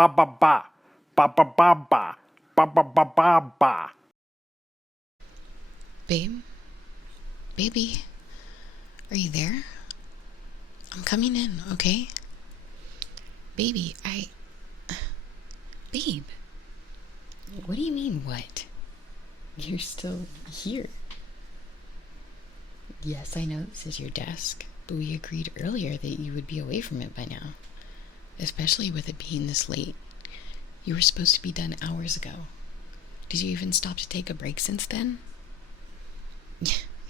ba ba ba, ba ba ba ba, ba ba ba ba ba. Babe? Baby? Are you there? I'm coming in, okay? Baby, Babe, what do you mean, what? You're still here. Yes, I know this is your desk, but we agreed earlier that you would be away from it by now. Especially with it being this late. You were supposed to be done hours ago. Did you even stop to take a break since then?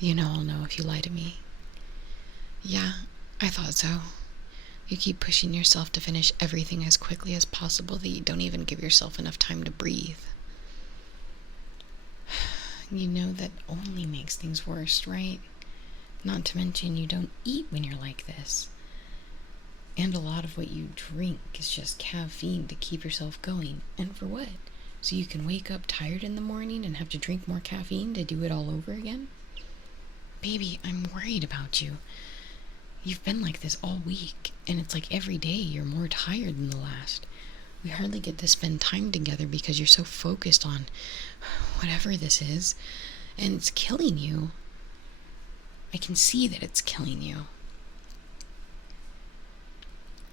You know I'll know if you lie to me. Yeah, I thought so. You keep pushing yourself to finish everything as quickly as possible that you don't even give yourself enough time to breathe. You know that only makes things worse, right? Not to mention you don't eat when you're like this. And a lot of what you drink is just caffeine to keep yourself going. And for what? So you can wake up tired in the morning and have to drink more caffeine to do it all over again? Baby, I'm worried about you. You've been like this all week, and it's like every day you're more tired than the last. We hardly get to spend time together because you're so focused on whatever this is, and it's killing you. I can see that it's killing you.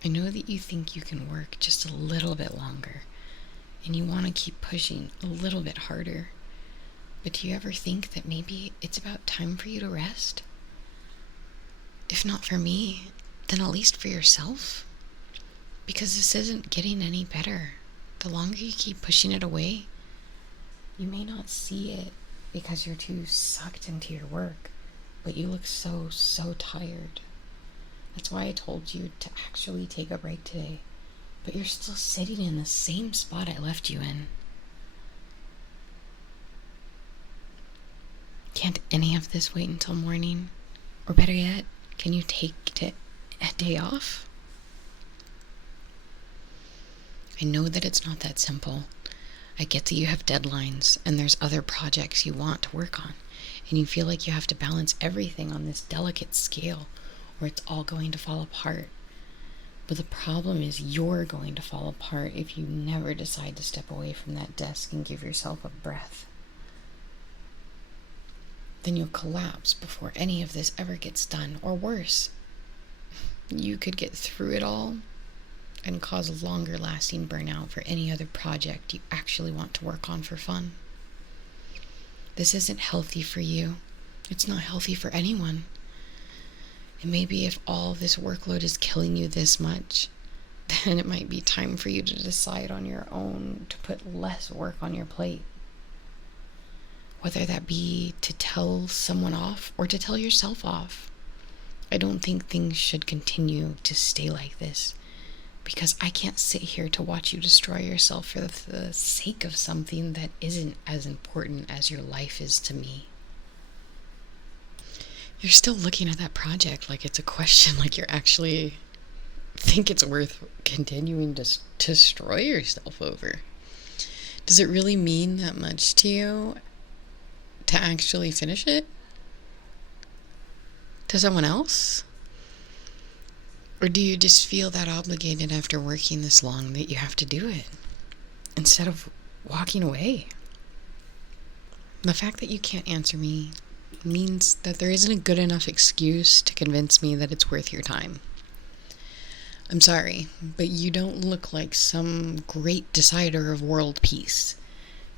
I know that you think you can work just a little bit longer, and you want to keep pushing a little bit harder. But do you ever think that maybe it's about time for you to rest? If not for me, then at least for yourself. Because this isn't getting any better. The longer you keep pushing it away, you may not see it because you're too sucked into your work, but you look so tired. That's why I told you to actually take a break today. But you're still sitting in the same spot I left you in. Can't any of this wait until morning? Or better yet, can you take a day off? I know that it's not that simple. I get that you have deadlines and there's other projects you want to work on, and you feel like you have to balance everything on this delicate scale or it's all going to fall apart. But the problem is you're going to fall apart if you never decide to step away from that desk and give yourself a breath. Then you'll collapse before any of this ever gets done, or worse, you could get through it all and cause longer lasting burnout for any other project you actually want to work on for fun. This isn't healthy for you. It's not healthy for anyone. And maybe if all this workload is killing you this much, then it might be time for you to decide on your own to put less work on your plate. Whether that be to tell someone off or to tell yourself off. I don't think things should continue to stay like this, because I can't sit here to watch you destroy yourself for the sake of something that isn't as important as your life is to me. You're still looking at that project like it's a question, like you're actually think it's worth continuing to destroy yourself over. Does it really mean that much to you to actually finish it? To someone else? Or do you just feel that obligated after working this long that you have to do it instead of walking away? The fact that you can't answer me means that there isn't a good enough excuse to convince me that it's worth your time. I'm sorry, but you don't look like some great decider of world peace.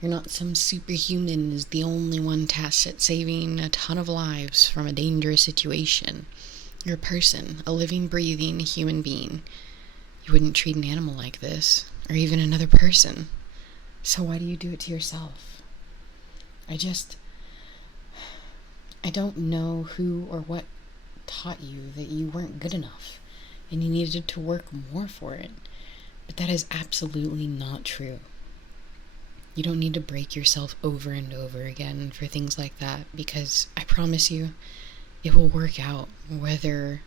You're not some superhuman who's the only one tasked at saving a ton of lives from a dangerous situation. You're a person, a living, breathing human being. You wouldn't treat an animal like this, or even another person. So why do you do it to yourself? I don't know who or what taught you that you weren't good enough, and you needed to work more for it. But that is absolutely not true. You don't need to break yourself over and over again for things like that, because I promise you, it will work out whether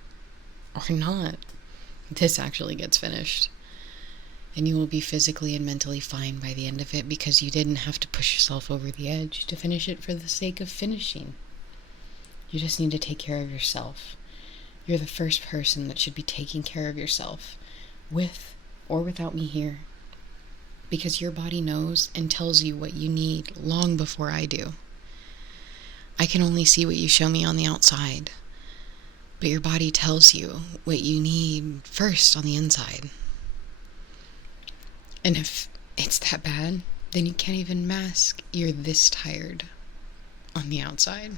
or not this actually gets finished. And you will be physically and mentally fine by the end of it because you didn't have to push yourself over the edge to finish it for the sake of finishing. You just need to take care of yourself. You're the first person that should be taking care of yourself, with or without me here. because your body knows and tells you what you need long before I do. I can only see what you show me on the outside, but your body tells you what you need first on the inside. And if it's that bad, then you can't even mask you're this tired on the outside.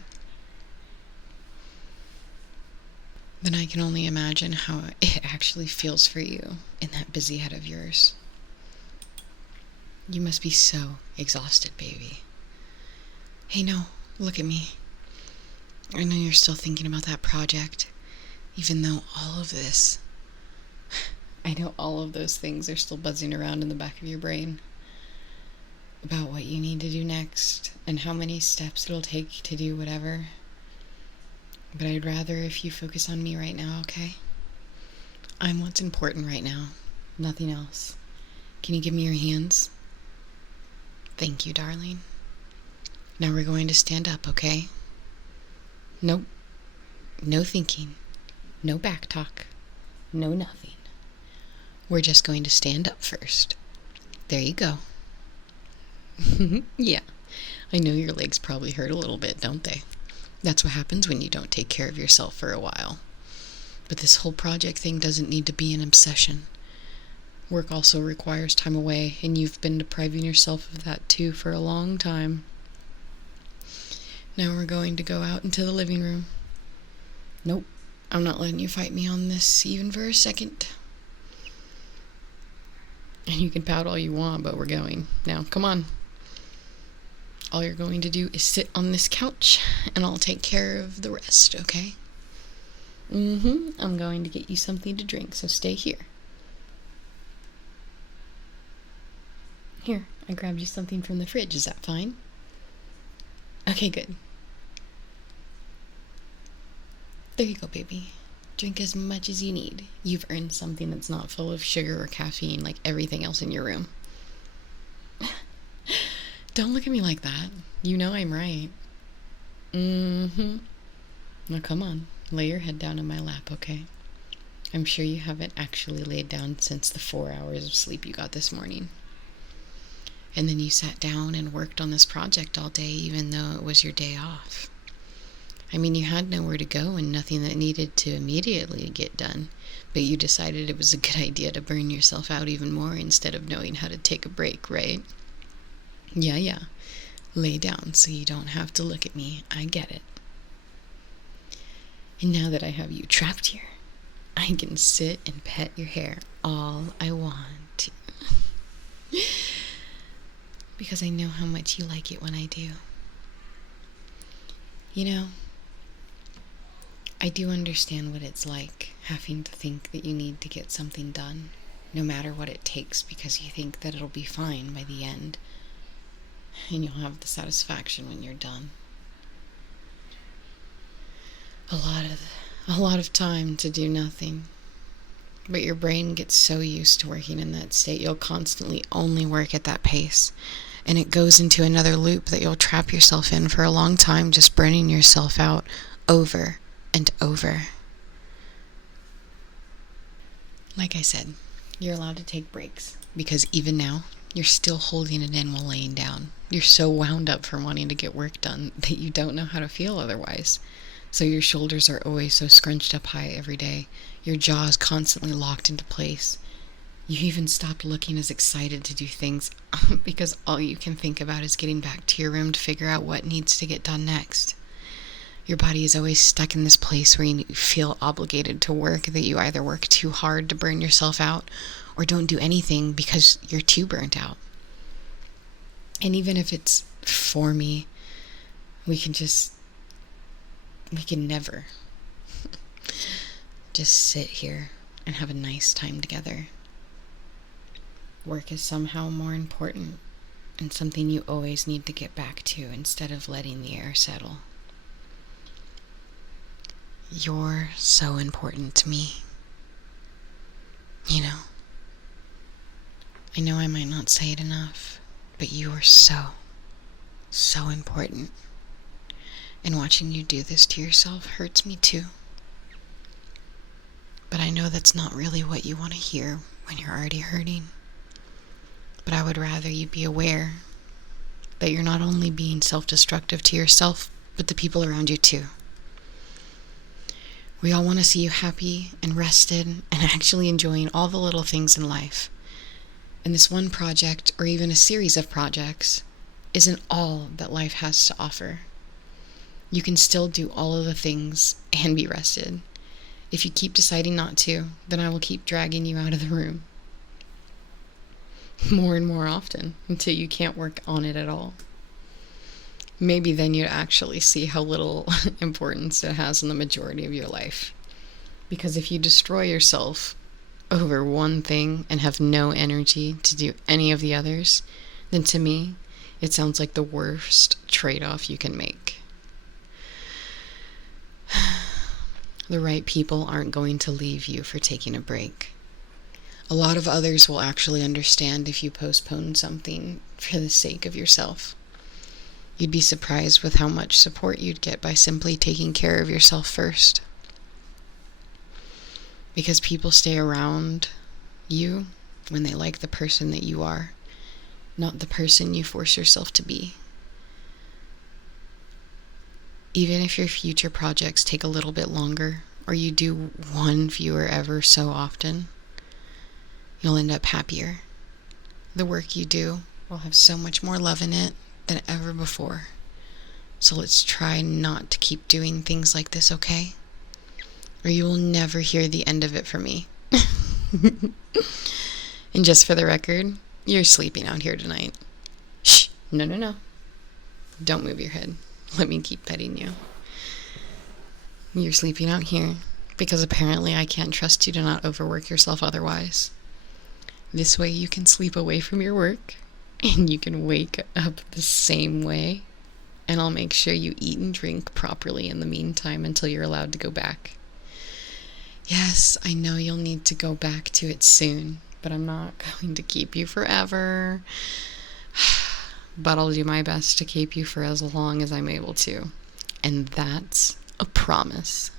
Then I can only imagine how it actually feels for you in that busy head of yours. You must be so exhausted, baby. Hey, no, look at me. I know you're still thinking about that project, even though I know all of those things are still buzzing around in the back of your brain about what you need to do next and how many steps it'll take to do whatever. But I'd rather if you focus on me right now, okay? I'm what's important right now, nothing else. Can you give me your hands? Thank you, darling. Now we're going to stand up, okay? Nope. No thinking. No back talk. No nothing. We're just going to stand up first. There you go. Yeah. I know your legs probably hurt a little bit, don't they? That's what happens when you don't take care of yourself for a while. But this whole project thing doesn't need to be an obsession. Work also requires time away, and you've been depriving yourself of that too for a long time. Now we're going to go out into the living room. Nope, I'm not letting you fight me on this even for a second. And you can pout all you want, but we're going. Now, come on. All you're going to do is sit on this couch, and I'll take care of the rest, okay? I'm going to get you something to drink, so stay here. Here, I grabbed you something from the fridge. Is that fine? Okay, good. There you go, baby. Drink as much as you need. You've earned something that's not full of sugar or caffeine like everything else in your room. Don't look at me like that. You know I'm right. Now come on, lay your head down in my lap, okay? I'm sure you haven't actually laid down since the 4 hours of sleep you got this morning. And then you sat down and worked on this project all day, even though it was your day off. I mean, you had nowhere to go and nothing that needed to immediately get done, but you decided it was a good idea to burn yourself out even more instead of knowing how to take a break, right? Yeah. Lay down so you don't have to look at me. I get it. And now that I have you trapped here, I can sit and pet your hair all I want to. Because I know how much you like it when I do. You know, I do understand what it's like having to think that you need to get something done, no matter what it takes, because you think that it'll be fine by the end, and you'll have the satisfaction when you're done. A lot of time to do nothing. But your brain gets so used to working in that state, you'll constantly only work at that pace. And it goes into another loop that you'll trap yourself in for a long time, just burning yourself out over and over. Like I said, you're allowed to take breaks, because even now, you're still holding it in while laying down. You're so wound up from wanting to get work done that you don't know how to feel otherwise. So your shoulders are always so scrunched up high every day. Your jaw is constantly locked into place. You even stopped looking as excited to do things because all you can think about is getting back to your room to figure out what needs to get done next. Your body is always stuck in this place where you feel obligated to work, that you either work too hard to burn yourself out or don't do anything because you're too burnt out. And even if it's for me, we can never just sit here and have a nice time together. Work is somehow more important and something you always need to get back to instead of letting the air settle. You're so important to me. You know, I know I might not say it enough, but you are so important. And watching you do this to yourself hurts me too. But I know that's not really what you want to hear when you're already hurting. But I would rather you be aware that you're not only being self-destructive to yourself, but the people around you too. We all want to see you happy and rested and actually enjoying all the little things in life. And this one project, or even a series of projects, isn't all that life has to offer. You can still do all of the things and be rested. If you keep deciding not to, then I will keep dragging you out of the room more and more often until you can't work on it at all. Maybe then you'd actually see how little importance it has in the majority of your life. Because if you destroy yourself over one thing and have no energy to do any of the others, then to me, it sounds like the worst trade-off you can make. The right people aren't going to leave you for taking a break. A lot of others will actually understand if you postpone something for the sake of yourself. You'd be surprised with how much support you'd get by simply taking care of yourself first. Because people stay around you when they like the person that you are, not the person you force yourself to be. Even if your future projects take a little bit longer, or you do one fewer ever so often, you'll end up happier. The work you do will have so much more love in it than ever before. So let's try not to keep doing things like this, okay? Or you will never hear the end of it from me. And just for the record, you're sleeping out here tonight. Shh, no. Don't move your head. Let me keep petting you. You're sleeping out here because apparently I can't trust you to not overwork yourself otherwise. This way you can sleep away from your work and you can wake up the same way. And I'll make sure you eat and drink properly in the meantime until you're allowed to go back. Yes, I know you'll need to go back to it soon, but I'm not going to keep you forever. But I'll do my best to keep you for as long as I'm able to. And that's a promise.